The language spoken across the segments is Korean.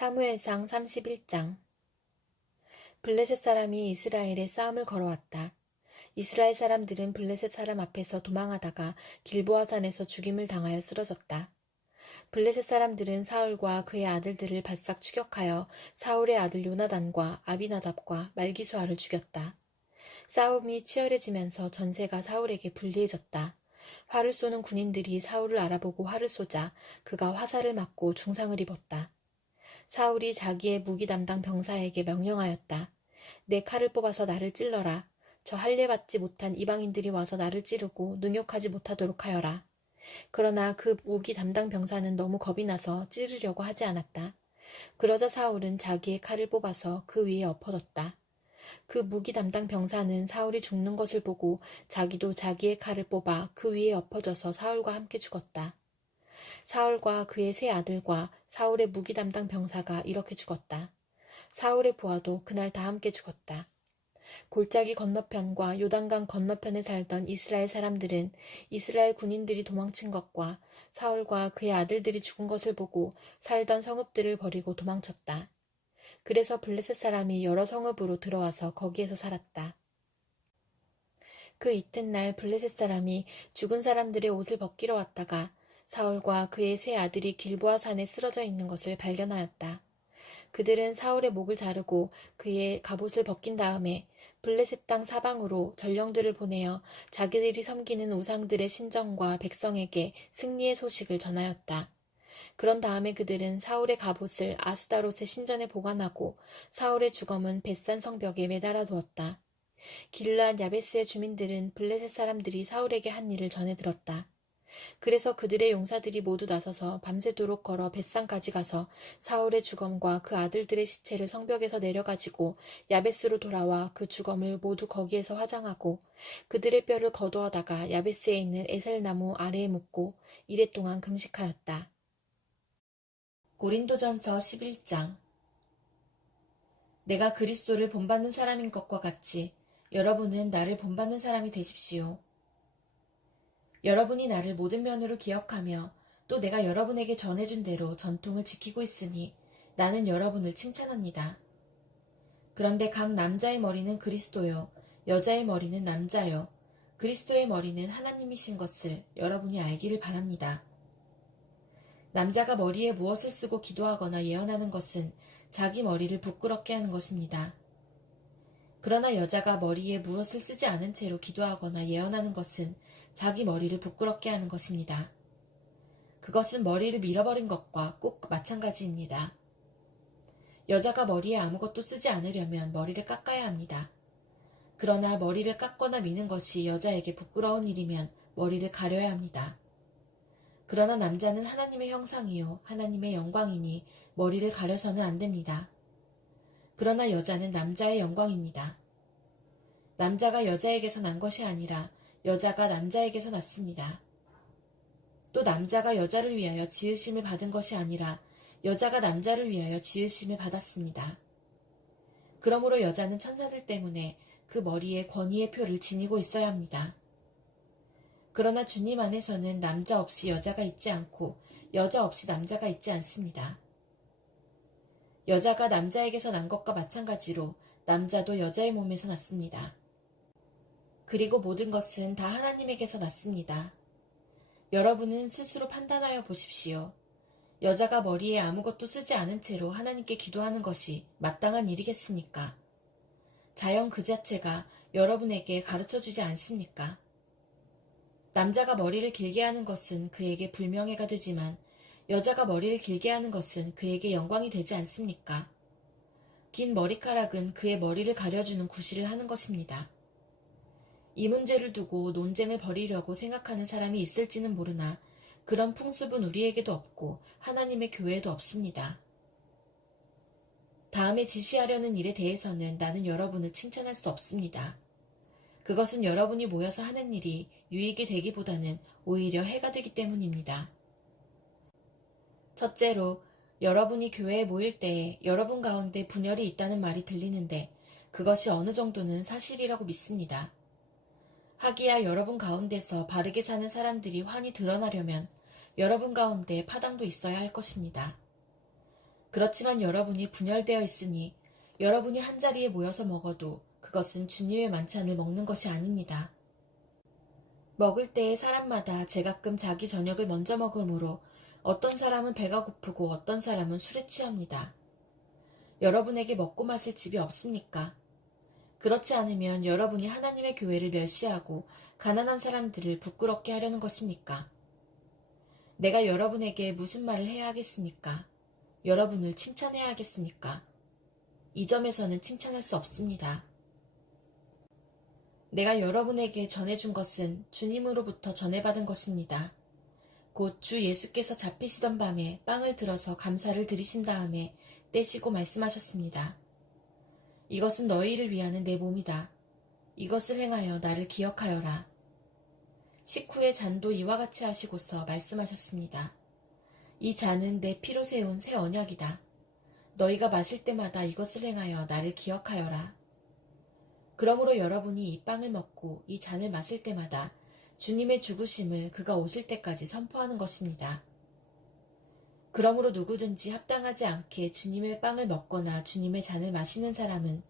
사무엘상 31장. 블레셋 사람이 이스라엘에 싸움을 걸어왔다. 이스라엘 사람들은 블레셋 사람 앞에서 도망하다가 길보아 산에서 죽임을 당하여 쓰러졌다. 블레셋 사람들은 사울과 그의 아들들을 바싹 추격하여 사울의 아들 요나단과 아비나답과 말기수아를 죽였다. 싸움이 치열해지면서 전세가 사울에게 불리해졌다. 활을 쏘는 군인들이 사울을 알아보고 활을 쏘자 그가 화살을 맞고 중상을 입었다. 사울이 자기의 무기 담당 병사에게 명령하였다. 내 칼을 뽑아서 나를 찔러라. 저 할례받지 못한 이방인들이 와서 나를 찌르고 능욕하지 못하도록 하여라. 그러나 그 무기 담당 병사는 너무 겁이 나서 찌르려고 하지 않았다. 그러자 사울은 자기의 칼을 뽑아서 그 위에 엎어졌다. 그 무기 담당 병사는 사울이 죽는 것을 보고 자기도 자기의 칼을 뽑아 그 위에 엎어져서 사울과 함께 죽었다. 사울과 그의 세 아들과 사울의 무기 담당 병사가 이렇게 죽었다. 사울의 부하도 그날 다 함께 죽었다. 골짜기 건너편과 요단강 건너편에 살던 이스라엘 사람들은 이스라엘 군인들이 도망친 것과 사울과 그의 아들들이 죽은 것을 보고 살던 성읍들을 버리고 도망쳤다. 그래서 블레셋 사람이 여러 성읍으로 들어와서 거기에서 살았다. 그 이튿날 블레셋 사람이 죽은 사람들의 옷을 벗기러 왔다가 사울과 그의 세 아들이 길보아 산에 쓰러져 있는 것을 발견하였다. 그들은 사울의 목을 자르고 그의 갑옷을 벗긴 다음에 블레셋 땅 사방으로 전령들을 보내어 자기들이 섬기는 우상들의 신정과 백성에게 승리의 소식을 전하였다. 그런 다음에 그들은 사울의 갑옷을 아스다롯의 신전에 보관하고 사울의 주검은 벳산 성벽에 매달아 두었다. 길르앗 야베스의 주민들은 블레셋 사람들이 사울에게 한 일을 전해 들었다. 그래서 그들의 용사들이 모두 나서서 밤새도록 걸어 벳산까지 가서 사울의 주검과 그 아들들의 시체를 성벽에서 내려가지고 야베스로 돌아와 그 주검을 모두 거기에서 화장하고 그들의 뼈를 거두어다가 야베스에 있는 에셀나무 아래에 묻고 이레 동안 금식하였다. 고린도전서 11장. 내가 그리스도를 본받는 사람인 것과 같이 여러분은 나를 본받는 사람이 되십시오. 여러분이 나를 모든 면으로 기억하며 또 내가 여러분에게 전해준 대로 전통을 지키고 있으니 나는 여러분을 칭찬합니다. 그런데 각 남자의 머리는 그리스도요, 여자의 머리는 남자요, 그리스도의 머리는 하나님이신 것을 여러분이 알기를 바랍니다. 남자가 머리에 무엇을 쓰고 기도하거나 예언하는 것은 자기 머리를 부끄럽게 하는 것입니다. 그러나 여자가 머리에 무엇을 쓰지 않은 채로 기도하거나 예언하는 것은 자기 머리를 부끄럽게 하는 것입니다. 그것은 머리를 밀어버린 것과 꼭 마찬가지입니다. 여자가 머리에 아무것도 쓰지 않으려면 머리를 깎아야 합니다. 그러나 머리를 깎거나 미는 것이 여자에게 부끄러운 일이면 머리를 가려야 합니다. 그러나 남자는 하나님의 형상이요 하나님의 영광이니 머리를 가려서는 안 됩니다. 그러나 여자는 남자의 영광입니다. 남자가 여자에게서 난 것이 아니라 여자가 남자에게서 났습니다. 또 남자가 여자를 위하여 지으심을 받은 것이 아니라 여자가 남자를 위하여 지으심을 받았습니다. 그러므로 여자는 천사들 때문에 그 머리에 권위의 표를 지니고 있어야 합니다. 그러나 주님 안에서는 남자 없이 여자가 있지 않고 여자 없이 남자가 있지 않습니다. 여자가 남자에게서 난 것과 마찬가지로 남자도 여자의 몸에서 났습니다. 그리고 모든 것은 다 하나님에게서 났습니다. 여러분은 스스로 판단하여 보십시오. 여자가 머리에 아무것도 쓰지 않은 채로 하나님께 기도하는 것이 마땅한 일이겠습니까? 자연 그 자체가 여러분에게 가르쳐주지 않습니까? 남자가 머리를 길게 하는 것은 그에게 불명예가 되지만 여자가 머리를 길게 하는 것은 그에게 영광이 되지 않습니까? 긴 머리카락은 그의 머리를 가려주는 구실을 하는 것입니다. 이 문제를 두고 논쟁을 벌이려고 생각하는 사람이 있을지는 모르나 그런 풍습은 우리에게도 없고 하나님의 교회에도 없습니다. 다음에 지시하려는 일에 대해서는 나는 여러분을 칭찬할 수 없습니다. 그것은 여러분이 모여서 하는 일이 유익이 되기보다는 오히려 해가 되기 때문입니다. 첫째로, 여러분이 교회에 모일 때에 여러분 가운데 분열이 있다는 말이 들리는데 그것이 어느 정도는 사실이라고 믿습니다. 하기야 여러분 가운데서 바르게 사는 사람들이 환히 드러나려면 여러분 가운데 파당도 있어야 할 것입니다. 그렇지만 여러분이 분열되어 있으니 여러분이 한자리에 모여서 먹어도 그것은 주님의 만찬을 먹는 것이 아닙니다. 먹을 때에 사람마다 제가끔 자기 저녁을 먼저 먹으므로 어떤 사람은 배가 고프고 어떤 사람은 술에 취합니다. 여러분에게 먹고 마실 집이 없습니까? 그렇지 않으면 여러분이 하나님의 교회를 멸시하고 가난한 사람들을 부끄럽게 하려는 것입니까? 내가 여러분에게 무슨 말을 해야 하겠습니까? 여러분을 칭찬해야 하겠습니까? 이 점에서는 칭찬할 수 없습니다. 내가 여러분에게 전해준 것은 주님으로부터 전해받은 것입니다. 곧 주 예수께서 잡히시던 밤에 빵을 들어서 감사를 드리신 다음에 떼시고 말씀하셨습니다. 이것은 너희를 위하는 내 몸이다. 이것을 행하여 나를 기억하여라. 식후에 잔도 이와 같이 하시고서 말씀하셨습니다. 이 잔은 내 피로 세운 새 언약이다. 너희가 마실 때마다 이것을 행하여 나를 기억하여라. 그러므로 여러분이 이 빵을 먹고 이 잔을 마실 때마다 주님의 죽으심을 그가 오실 때까지 선포하는 것입니다. 그러므로 누구든지 합당하지 않게 주님의 빵을 먹거나 주님의 잔을 마시는 사람은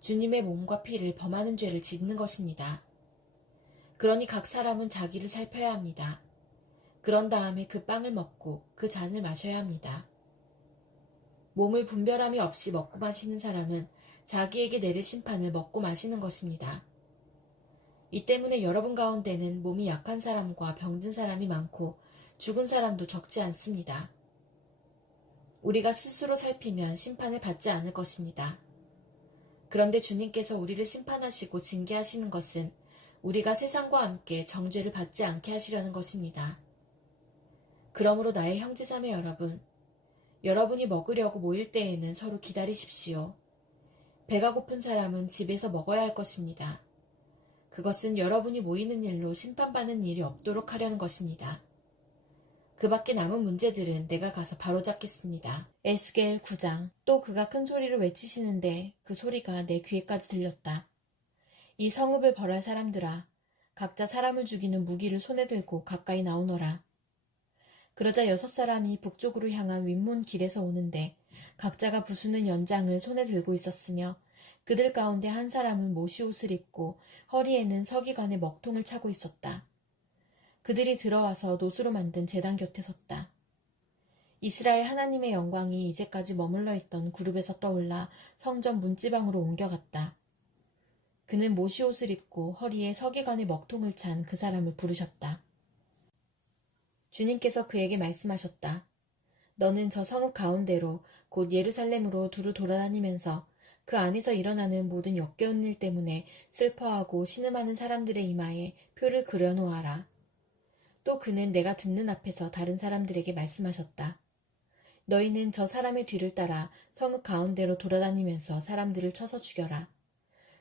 주님의 몸과 피를 범하는 죄를 짓는 것입니다. 그러니 각 사람은 자기를 살펴야 합니다. 그런 다음에 그 빵을 먹고 그 잔을 마셔야 합니다. 몸을 분별함이 없이 먹고 마시는 사람은 자기에게 내릴 심판을 먹고 마시는 것입니다. 이 때문에 여러분 가운데는 몸이 약한 사람과 병든 사람이 많고 죽은 사람도 적지 않습니다. 우리가 스스로 살피면 심판을 받지 않을 것입니다. 그런데 주님께서 우리를 심판하시고 징계하시는 것은 우리가 세상과 함께 정죄를 받지 않게 하시려는 것입니다. 그러므로 나의 형제자매 여러분, 여러분이 먹으려고 모일 때에는 서로 기다리십시오. 배가 고픈 사람은 집에서 먹어야 할 것입니다. 그것은 여러분이 모이는 일로 심판받는 일이 없도록 하려는 것입니다. 그 밖에 남은 문제들은 내가 가서 바로잡겠습니다. 에스겔 9장. 또 그가 큰 소리로 외치시는데 그 소리가 내 귀에까지 들렸다. 이 성읍을 벌할 사람들아, 각자 사람을 죽이는 무기를 손에 들고 가까이 나오너라. 그러자 6사람이 북쪽으로 향한 윗문 길에서 오는데 각자가 부수는 연장을 손에 들고 있었으며 그들 가운데 한 사람은 모시옷을 입고 허리에는 서기관의 먹통을 차고 있었다. 그들이 들어와서 노수로 만든 제단 곁에 섰다. 이스라엘 하나님의 영광이 이제까지 머물러 있던 그룹에서 떠올라 성전 문지방으로 옮겨갔다. 그는 모시옷을 입고 허리에 서기관의 먹통을 찬 그 사람을 부르셨다. 주님께서 그에게 말씀하셨다. 너는 저 성읍 가운데로 곧 예루살렘으로 두루 돌아다니면서 그 안에서 일어나는 모든 역겨운 일 때문에 슬퍼하고 신음하는 사람들의 이마에 표를 그려놓아라. 또 그는 내가 듣는 앞에서 다른 사람들에게 말씀하셨다. 너희는 저 사람의 뒤를 따라 성읍 가운데로 돌아다니면서 사람들을 쳐서 죽여라.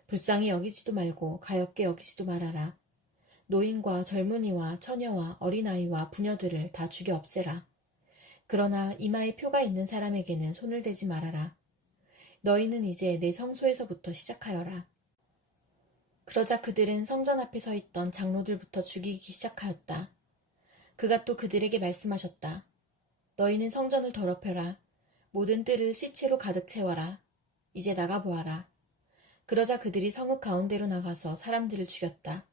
불쌍히 여기지도 말고 가엾게 여기지도 말아라. 노인과 젊은이와 처녀와 어린아이와 부녀들을 다 죽여 없애라. 그러나 이마에 표가 있는 사람에게는 손을 대지 말아라. 너희는 이제 내 성소에서부터 시작하여라. 그러자 그들은 성전 앞에 서 있던 장로들부터 죽이기 시작하였다. 그가 또 그들에게 말씀하셨다. 너희는 성전을 더럽혀라. 모든 뜰을 시체로 가득 채워라. 이제 나가보아라. 그러자 그들이 성읍 가운데로 나가서 사람들을 죽였다.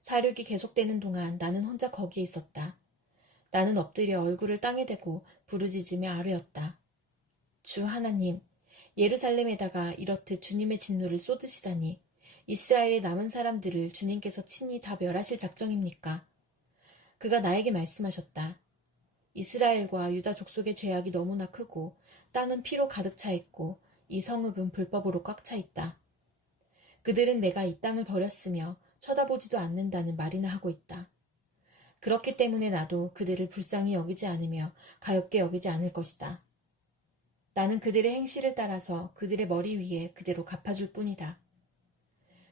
사륙이 계속되는 동안 나는 혼자 거기에 있었다. 나는 엎드려 얼굴을 땅에 대고 부르짖으며 아뢰었다. 주 하나님, 예루살렘에다가 이렇듯 주님의 진노를 쏟으시다니 이스라엘의 남은 사람들을 주님께서 친히 다 멸하실 작정입니까? 그가 나에게 말씀하셨다. 이스라엘과 유다 족속의 죄악이 너무나 크고 땅은 피로 가득 차 있고 이 성읍은 불법으로 꽉 차 있다. 그들은 내가 이 땅을 버렸으며 쳐다보지도 않는다는 말이나 하고 있다. 그렇기 때문에 나도 그들을 불쌍히 여기지 않으며 가엾게 여기지 않을 것이다. 나는 그들의 행실을 따라서 그들의 머리 위에 그대로 갚아줄 뿐이다.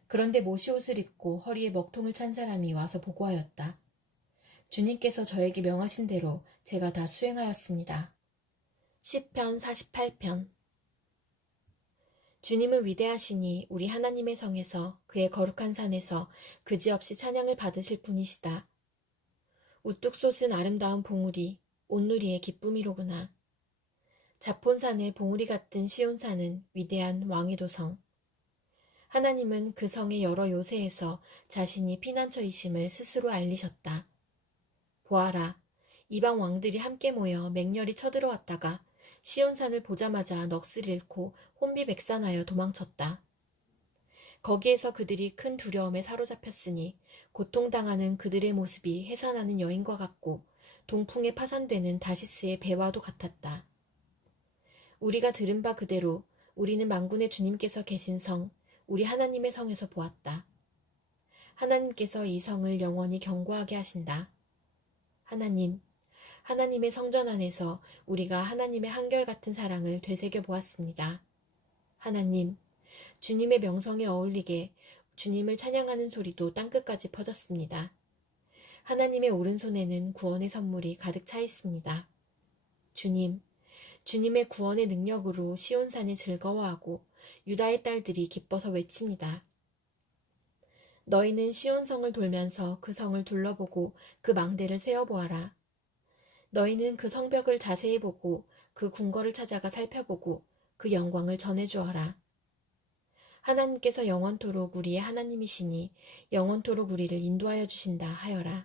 그런데 모시옷을 입고 허리에 먹통을 찬 사람이 와서 보고하였다. 주님께서 저에게 명하신 대로 제가 다 수행하였습니다. 시편 48편. 주님은 위대하시니 우리 하나님의 성에서 그의 거룩한 산에서 그지없이 찬양을 받으실 분이시다. 우뚝 솟은 아름다운 봉우리, 온누리의 기쁨이로구나. 자폰산의 봉우리 같은 시온산은 위대한 왕의 도성. 하나님은 그 성의 여러 요새에서 자신이 피난처이심을 스스로 알리셨다. 보아라, 이방 왕들이 함께 모여 맹렬히 쳐들어왔다가 시온산을 보자마자 넋을 잃고 혼비백산하여 도망쳤다. 거기에서 그들이 큰 두려움에 사로잡혔으니 고통당하는 그들의 모습이 해산하는 여인과 같고 동풍에 파산되는 다시스의 배와도 같았다. 우리가 들은 바 그대로 우리는 만군의 주님께서 계신 성, 우리 하나님의 성에서 보았다. 하나님께서 이 성을 영원히 견고하게 하신다. 하나님의 성전 안에서 우리가 하나님의 한결같은 사랑을 되새겨 보았습니다. 하나님, 주님의 명성에 어울리게 주님을 찬양하는 소리도 땅끝까지 퍼졌습니다. 하나님의 오른손에는 구원의 선물이 가득 차 있습니다. 주님의 구원의 능력으로 시온산이 즐거워하고 유다의 딸들이 기뻐서 외칩니다. 너희는 시온성을 돌면서 그 성을 둘러보고 그 망대를 세어보아라. 너희는 그 성벽을 자세히 보고 그 궁궐을 찾아가 살펴보고 그 영광을 전해주어라. 하나님께서 영원토록 우리의 하나님이시니 영원토록 우리를 인도하여 주신다 하여라.